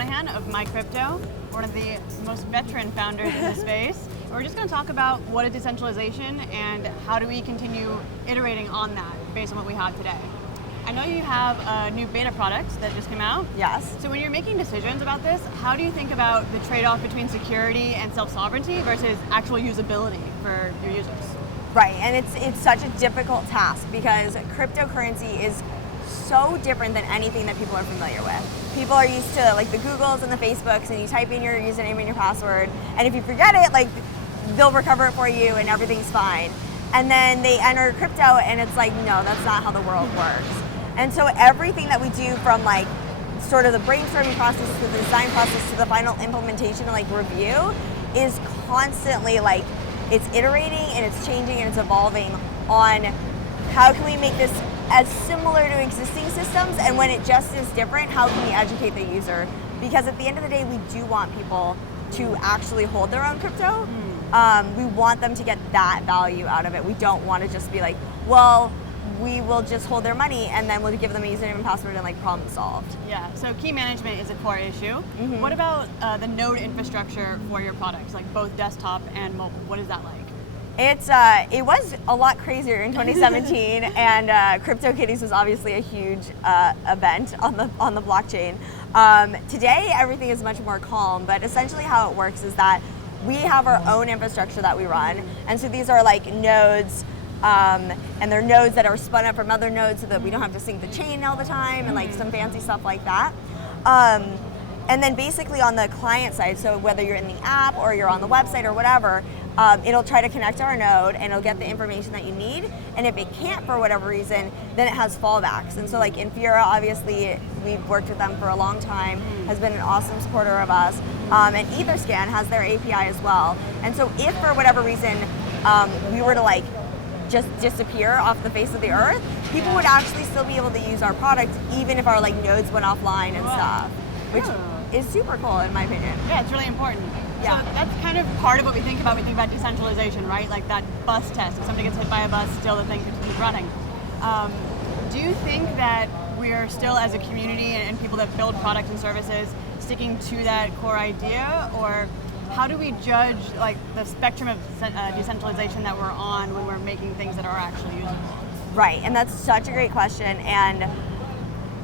Monahan of MyCrypto, one of the most veteran founders in the space. And we're just going to talk about what is decentralization and how do we continue iterating on that based on what we have today. I know you have a new beta product that just came out. Yes. So when you're making decisions about this, how do you think about the trade-off between security and self-sovereignty versus actual usability for your users? Right, and it's such a difficult task because cryptocurrency is so different than anything that people are familiar with. People are used to like the Googles and the Facebooks, and you type in your username and your password, and if you forget it, like they'll recover it for you and everything's fine. And then they enter crypto and it's like, no, that's not how the world works. And so everything that we do from like sort of the brainstorming process to the design process to the final implementation and like review is constantly like, it's iterating and it's changing and it's evolving on how can we make this as similar to existing systems, and when it just is different, how can we educate the user? Because at the end of the day, we do want people to actually hold their own crypto. We want them to get that value out of it. We don't want to just be like, well, we will just hold their money and then we'll give them a username and password and like problem solved. Yeah, so key management is a core issue. What about the node infrastructure for your products, like both desktop and mobile? What is that like? It was a lot crazier in 2017, and CryptoKitties was obviously a huge event on the blockchain. Today, everything is much more calm, but essentially how it works is that we have our own infrastructure that we run, and so these are like nodes, and they're nodes that are spun up from other nodes so that we don't have to sync the chain all the time, and like some fancy stuff like that. And then basically on the client side, so whether you're in the app or you're on the website or whatever, it'll try to connect to our node and it'll get the information that you need. And if it can't for whatever reason, then it has fallbacks. And so like Infura, obviously, we've worked with them for a long time, has been an awesome supporter of us. And Etherscan has their API as well. And so if for whatever reason we were to like just disappear off the face of the earth, people would actually still be able to use our product even if our like nodes went offline and stuff, which is super cool in my opinion. Yeah, it's really important. Yeah. So that's kind of part of what we think about. We think about decentralization, right? Like that bus test. If somebody gets hit by a bus, still the thing continues running. Do you think that we're still, as a community and people that build products and services, sticking to that core idea, or how do we judge like the spectrum of decentralization that we're on when we're making things that are actually usable? Right, and that's such a great question, and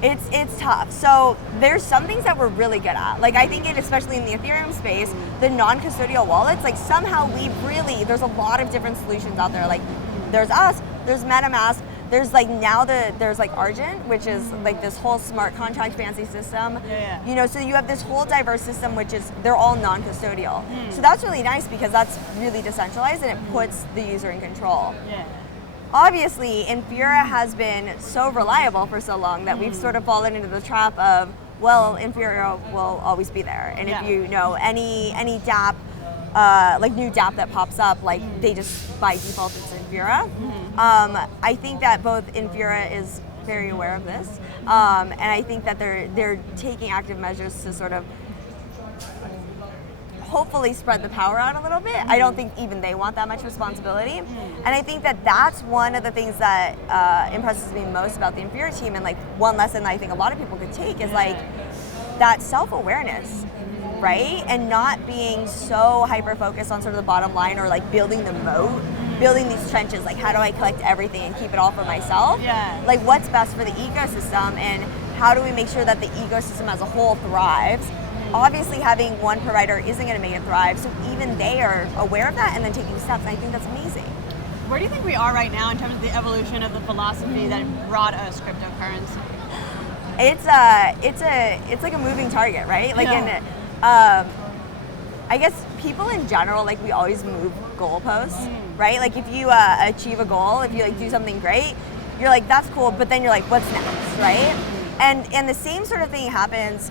it's tough. So there's some things that we're really good at. Like I think especially in the Ethereum space, the non-custodial wallets, like somehow there's a lot of different solutions out there. Like there's us, there's MetaMask, there's like now there's like Argent, which is like this whole smart contract fancy system. You know, so you have this whole diverse system, which is, they're all non-custodial. So that's really nice because that's really decentralized and it puts the user in control. Obviously, Infura has been so reliable for so long that we've sort of fallen into the trap of, well, Infura will always be there. And if you know any dApp, like new dApp that pops up, like they just by default it's Infura. I think that both Infura is very aware of this, and I think that they're taking active measures to sort of hopefully spread the power out a little bit. I don't think even they want that much responsibility. And I think that that's one of the things that impresses me most about the Infura team, and like one lesson that I think a lot of people could take is like that self-awareness, right? And not being so hyper-focused on sort of the bottom line or like building the moat, building these trenches, like how do I collect everything and keep it all for myself? Like what's best for the ecosystem, and how do we make sure that the ecosystem as a whole thrives? Obviously having one provider isn't going to make it thrive, so even they are aware of that and then taking steps, and I think that's amazing. Where do you think we are right now in terms of the evolution of the philosophy that brought us cryptocurrency? It's like a moving target, right? Like I guess people in general, like we always move goalposts, right? Like if you achieve a goal, if you like do something great, you're like, that's cool, but then you're like, what's next, right? And the same sort of thing happens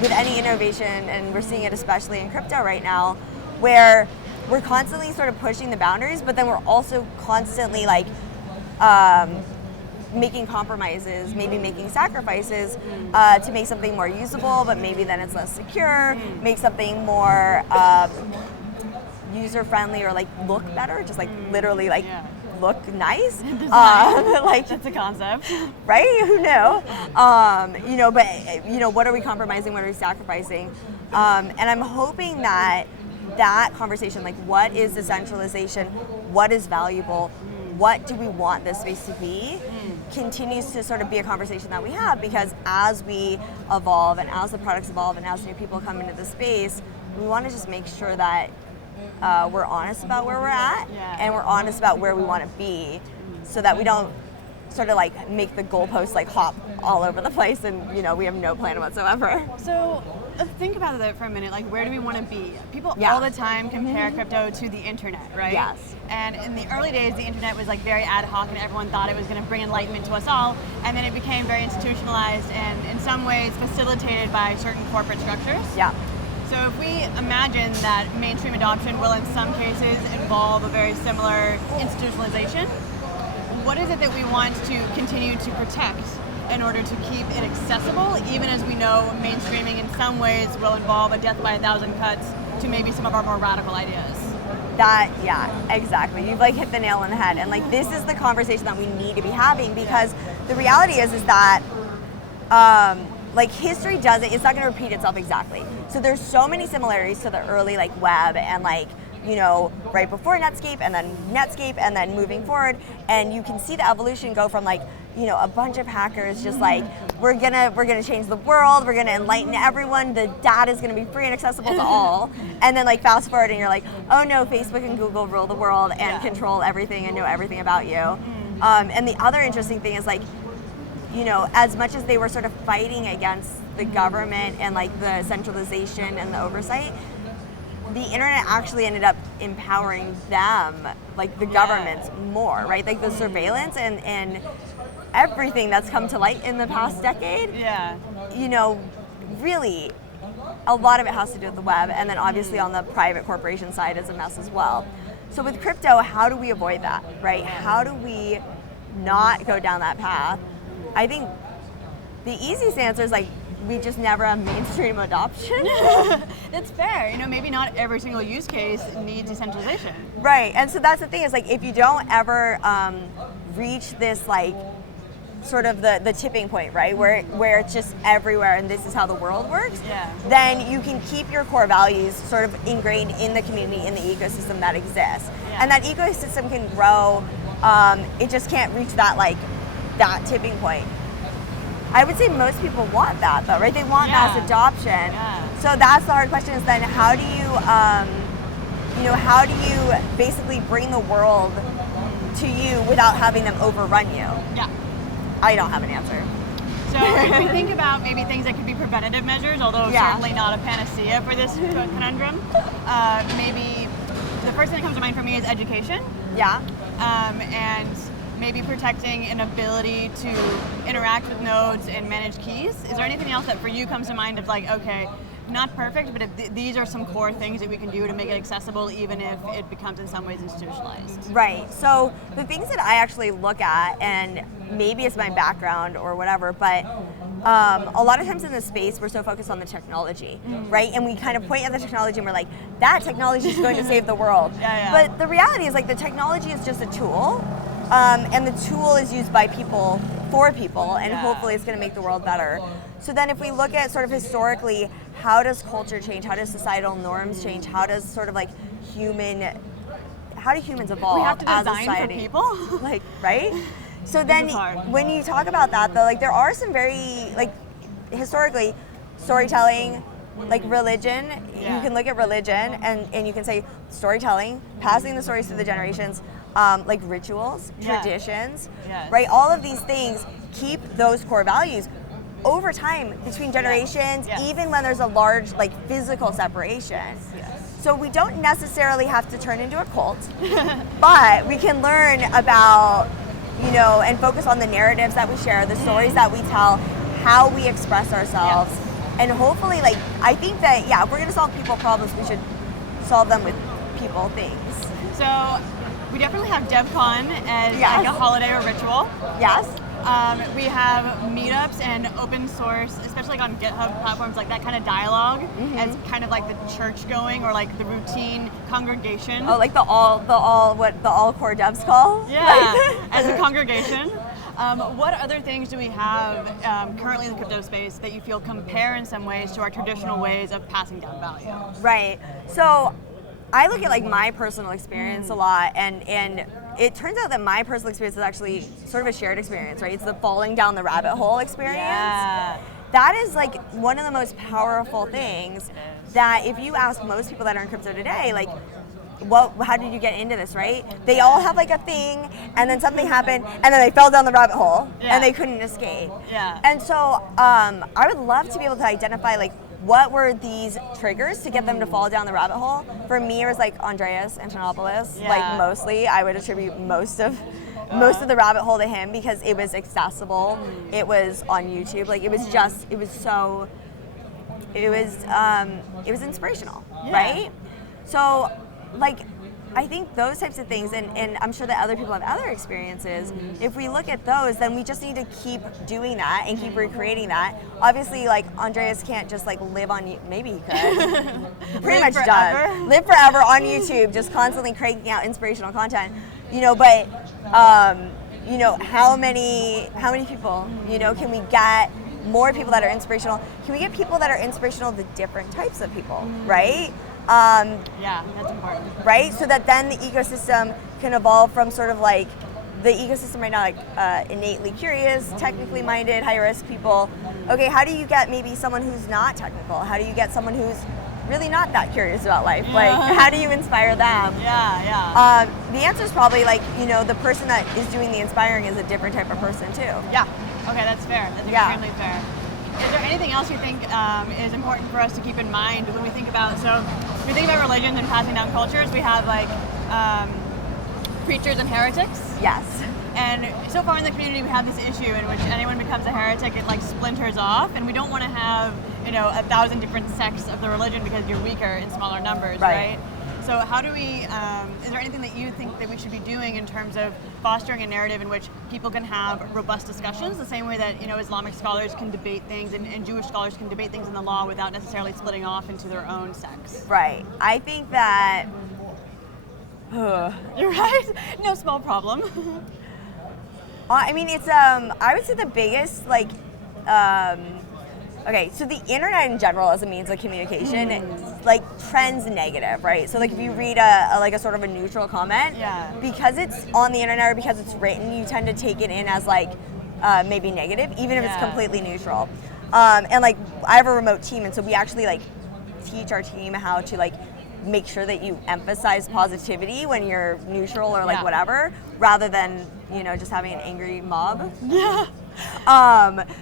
with any innovation, and we're seeing it especially in crypto right now, where we're constantly sort of pushing the boundaries, but then we're also constantly like making compromises, maybe making sacrifices to make something more usable, but maybe then it's less secure, make something more user-friendly or like look better, just like literally like look nice. Like that's a concept, right? Who knew? But what are we compromising? What are we sacrificing? And I'm hoping that conversation, like what is decentralization, what is valuable, what do we want this space to be, continues to sort of be a conversation that we have, because as we evolve and as the products evolve and as new people come into the space, we want to just make sure that we're honest about where we're at, and we're honest about where we want to be, so that we don't sort of like make the goalposts like hop all over the place and we have no plan whatsoever. So think about that for a minute. Like, where do we want to be? People all the time compare crypto to the internet, right? Yes. And in the early days, the internet was like very ad hoc, and everyone thought it was going to bring enlightenment to us all. And then it became very institutionalized and, in some ways, facilitated by certain corporate structures. Yeah. So if we imagine that mainstream adoption will, in some cases, involve a very similar institutionalization, what is it that we want to continue to protect in order to keep it accessible, even as we know mainstreaming in some ways will involve a death by 1,000 cuts to maybe some of our more radical ideas? Exactly. You've like hit the nail on the head. And like this is the conversation that we need to be having, because the reality is that like history it's not going to repeat itself exactly. So there's so many similarities to the early like web and like right before Netscape and then moving forward, and you can see the evolution go from like a bunch of hackers just like we're gonna change the world, we're gonna enlighten everyone, the data is gonna be free and accessible to all, and then like fast forward and you're like, oh no, Facebook and Google rule the world and control everything and know everything about you. And the other interesting thing is like as much as they were sort of fighting against the government and like the centralization and the oversight, the internet actually ended up empowering them, like the governments, more, right? Like the surveillance and everything that's come to light in the past decade. Really, a lot of it has to do with the web, and then obviously on the private corporation side is a mess as well. So with crypto, how do we avoid that, right? How do we not go down that path? I think the easiest answer is like, we just never have mainstream adoption. That's fair. Maybe not every single use case needs decentralization. Right, and so that's the thing is like, if you don't ever reach this like sort of the tipping point, right, where it's just everywhere and this is how the world works, then you can keep your core values sort of ingrained in the community, in the ecosystem that exists. And that ecosystem can grow, it just can't reach that tipping point. I would say most people want that though, right? They want mass adoption. So that's the hard question, is then how do you basically bring the world to you without having them overrun you? I don't have an answer. So if we think about maybe things that could be preventative measures, although certainly not a panacea for this conundrum, maybe the first thing that comes to mind for me is education. And maybe protecting an ability to interact with nodes and manage keys. Is there anything else that for you comes to mind of like, okay, not perfect, but these are some core things that we can do to make it accessible, even if it becomes in some ways institutionalized? Right, so the things that I actually look at, and maybe it's my background or whatever, but a lot of times in this space, we're so focused on the technology, right? And we kind of point at the technology and we're like, that technology is going to save the world. But the reality is like the technology is just a tool. And the tool is used by people for people, and hopefully it's going to make the world better. So then if we look at sort of historically, how does culture change? How does societal norms change? How does sort of like how do humans evolve we have to as a design society? for people? Like, right? So then when you talk about that though, like there are some very, like historically, storytelling, like religion, you can look at religion and you can say storytelling, passing the stories through the generations, like rituals, traditions, right? All of these things keep those core values over time between generations, even when there's a large like physical separation. So we don't necessarily have to turn into a cult, but we can learn about, and focus on the narratives that we share, the stories that we tell, how we express ourselves. And hopefully, like, I think that, if we're gonna solve people problems, we should solve them with people things. So we definitely have DevCon as like a holiday or ritual. We have meetups and open source, especially like on GitHub platforms, like that kind of dialogue as kind of like the church going or like the routine congregation. Oh, like the all core devs call? Yeah, as a congregation. What other things do we have currently in the crypto space that you feel compare in some ways to our traditional ways of passing down value? Right. So I look at like my personal experience a lot, and it turns out that my personal experience is actually sort of a shared experience, right? It's the falling down the rabbit hole experience. Yeah. That is like one of the most powerful things that if you ask most people that are in crypto today, like, how did you get into this, right? They all have like a thing, and then something happened, and then they fell down the rabbit hole, and they couldn't escape. Yeah. And so I would love to be able to identify like what were these triggers to get them to fall down the rabbit hole. For me, it was like Andreas Antonopoulos, like mostly. I would attribute most of the rabbit hole to him because it was accessible. It was on YouTube. Like it was inspirational, right? So like I think those types of things, and I'm sure that other people have other experiences, if we look at those, then we just need to keep doing that and keep recreating that. Obviously, like, Andreas can't just, like, live on, maybe he could. He pretty much does. Live forever on YouTube, just constantly cranking out inspirational content. You know, but, you know, how many people, you know, can we get more people that are inspirational? Can we get people that are inspirational to different types of people, right? Yeah, that's important. Right? So that then the ecosystem can evolve from sort of like the ecosystem right now, like innately curious, technically minded, high risk people. Okay, how do you get maybe someone who's not technical? How do you get someone who's really not that curious about life? Like, how do you inspire them? Yeah. The answer is probably like, you know, the person that is doing the inspiring is a different type of person too. Yeah. Okay, that's fair. That's extremely fair. Is there anything else you think is important for us to keep in mind when we think about, so we think about religions and passing down cultures, we have like preachers and heretics. Yes. And so far in the community we have this issue in which anyone becomes a heretic, it like splinters off, and we don't want to have, you know, 1,000 different sects of the religion because you're weaker in smaller numbers, right? So how do we, is there anything that you think that we should be doing in terms of fostering a narrative in which people can have robust discussions, the same way that, you know, Islamic scholars can debate things and Jewish scholars can debate things in the law without necessarily splitting off into their own sects? Right. I think that... You're right. No small problem. I mean, it's, I would say the biggest, like, okay, so the internet in general as a means of communication, like, trends negative, right? So, like, if you read a sort of a neutral comment, because it's on the internet or because it's written, you tend to take it in as, like, maybe negative, even if it's completely neutral. And, like, I have a remote team, and so we actually, like, teach our team how to, like, make sure that you emphasize positivity when you're neutral or, like, whatever, rather than, you know, just having an angry mob.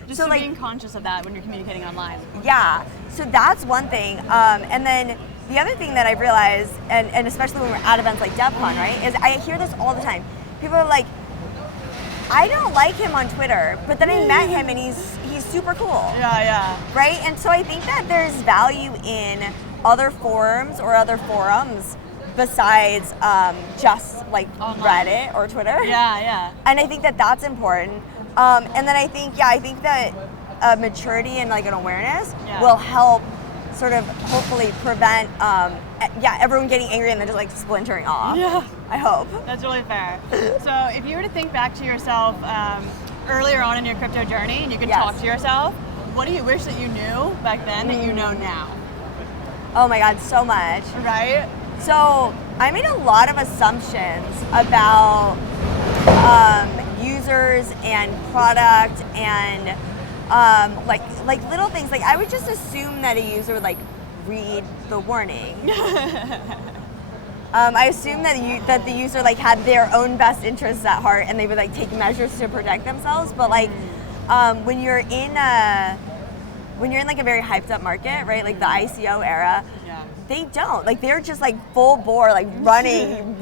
Just so like, being conscious of that when you're communicating online. Yeah, so that's one thing. And then the other thing that I've realized, and especially when we're at events like DevCon, right, is I hear this all the time. People are like, I don't like him on Twitter, but then I met him and he's super cool. Yeah. Right? And so I think that there's value in other forums or other forums besides just like online. Reddit or Twitter. Yeah. And I think that that's important. And then I think that maturity and like an awareness will help sort of hopefully prevent everyone getting angry and then just like splintering off. Yeah. I hope. That's really fair. So if you were to think back to yourself earlier on in your crypto journey and you could talk to yourself, what do you wish that you knew back then that you know now? Oh my God, so much. Right? So I made a lot of assumptions about users and product and like little things. Like I would just assume that a user would like read the warning. I assume that the user like had their own best interests at heart and they would like take measures to protect themselves. But like when you're in like a very hyped up market, right? Like the ICO era. They don't. Like they're just like full bore, like running,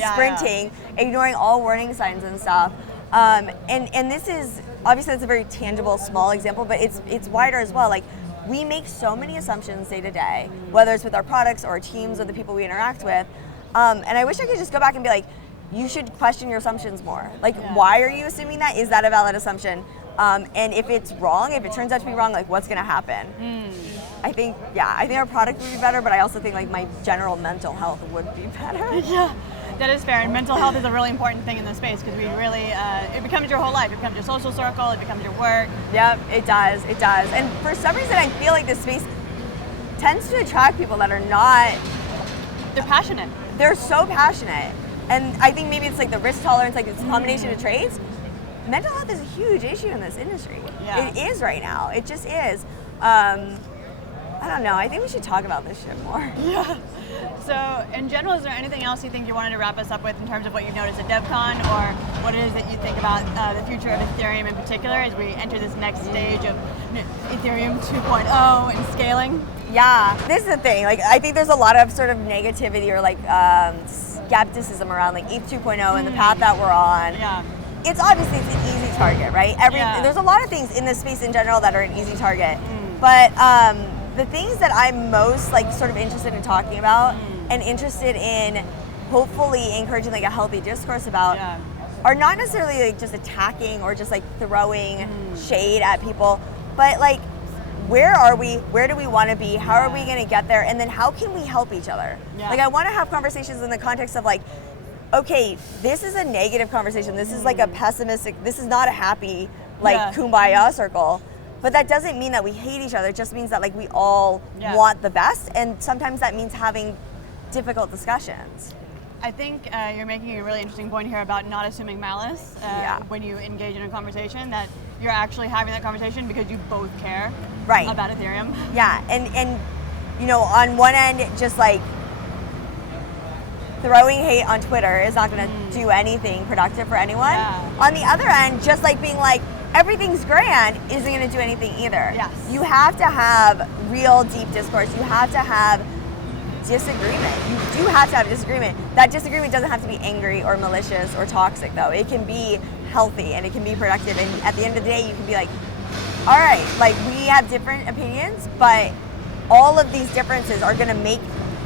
sprinting, ignoring all warning signs and stuff. And this is obviously it's a very tangible, small example, but it's wider as well. Like we make so many assumptions day to day, whether it's with our products or our teams or the people we interact with. And I wish I could just go back and be like, you should question your assumptions more. Like, why are you assuming that? Is that a valid assumption? And if it's wrong, if it turns out to be wrong, like, what's gonna happen? I think our product would be better, but I also think like my general mental health would be better. Yeah, that is fair. And mental health is a really important thing in this space because we really, it becomes your whole life. It becomes your social circle, it becomes your work. Yep, it does. And for some reason, I feel like this space tends to attract people that are not. They're passionate. They're so passionate. And I think maybe it's like the risk tolerance, like it's a combination of traits. Mental health is a huge issue in this industry. Yeah. It is right now. It just is. I don't know. I think we should talk about this shit more. Yeah. So, in general, is there anything else you think you wanted to wrap us up with in terms of what you've noticed at DevCon, or what it is that you think about the future of Ethereum in particular as we enter this next stage of Ethereum 2.0 and scaling? Yeah, this is the thing. Like, I think there's a lot of sort of negativity or like skepticism around like ETH 2.0 and the path that we're on. Yeah. It's obviously it's an easy target, right? There's a lot of things in this space in general that are an easy target, but the things that I'm most like sort of interested in talking about and interested in hopefully encouraging like a healthy discourse about are not necessarily like just attacking or just like throwing shade at people, but like where are we? Where do we want to be? How are we going to get there? And then how can we help each other? Yeah. Like I want to have conversations in the context of like, okay, this is a negative conversation. This is like a pessimistic, this is not a happy like kumbaya circle. But that doesn't mean that we hate each other. It just means that like we all want the best, and sometimes that means having difficult discussions. I think you're making a really interesting point here about not assuming malice when you engage in a conversation, that you're actually having that conversation because you both care about Ethereum. Yeah, and you know, on one end, just like throwing hate on Twitter is not gonna do anything productive for anyone. Yeah. On the other end, just like being like, everything's grand isn't going to do anything either. Yes. You have to have real deep discourse. You have to have disagreement. You do have to have disagreement. That disagreement doesn't have to be angry or malicious or toxic though. It can be healthy and it can be productive, and at the end of the day you can be like, all right, like we have different opinions, but all of these differences are going to make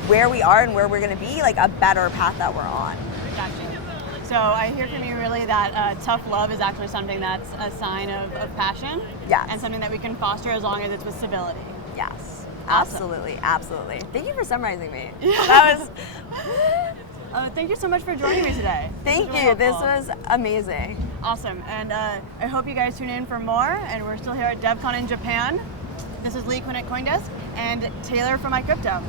where we are and where we're going to be like a better path that we're on. Gotcha. So I hear from you really that tough love is actually something that's a sign of passion. Yes. And something that we can foster as long as it's with civility. Yes. Awesome. Absolutely. Thank you for summarizing me. That was. Thank you so much for joining me today. Thank you. This was amazing. Awesome. And I hope you guys tune in for more. And we're still here at DevCon in Japan. This is Leigh Cuen at CoinDesk and Taylor from MyCrypto.